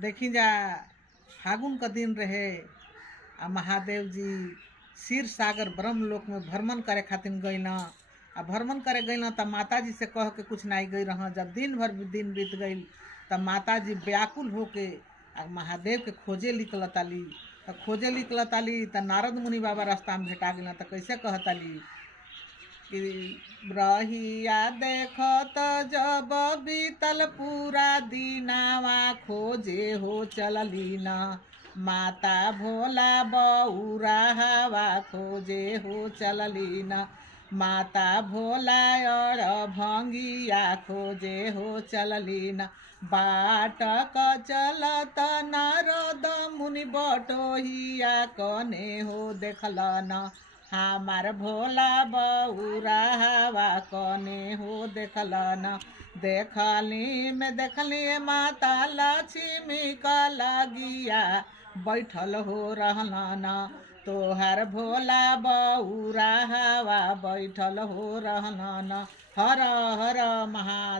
देखी जा फागुन का दिन रहे आ महादेव जी क्षीर सागर ब्रह्मलोक में भ्रमण करे खातिर गईन। आ भ्रमण करे गईन तब माता जी से कह के कुछ नहीं गई रह। जब दिन भर दिन बीत गई तब माता जी व्याकुल होके आ महादेव के खोजे निकलताली। तो खोजे निकलताली तो नारद मुनि बाबा रास्ता में भेटा गए। तो कैसे कहताली कि रहिया देखत जब बीतल पूरा दीनावा खोजे हो चलली न माता भोला बौरा हवा खोजे हो चलली न माता भोला और भंगिया खोजे हो चलली न बाटक चलत नारद मुनि बटोहिया कने हो देखल न हमार भोला बौरा हवा कने हो देखल न देखली माता लक्ष्मी का लगिया बैठल हो रहल न तोहार भोला बौरा हवा बैठल हो रहल न। हर हर महादेव।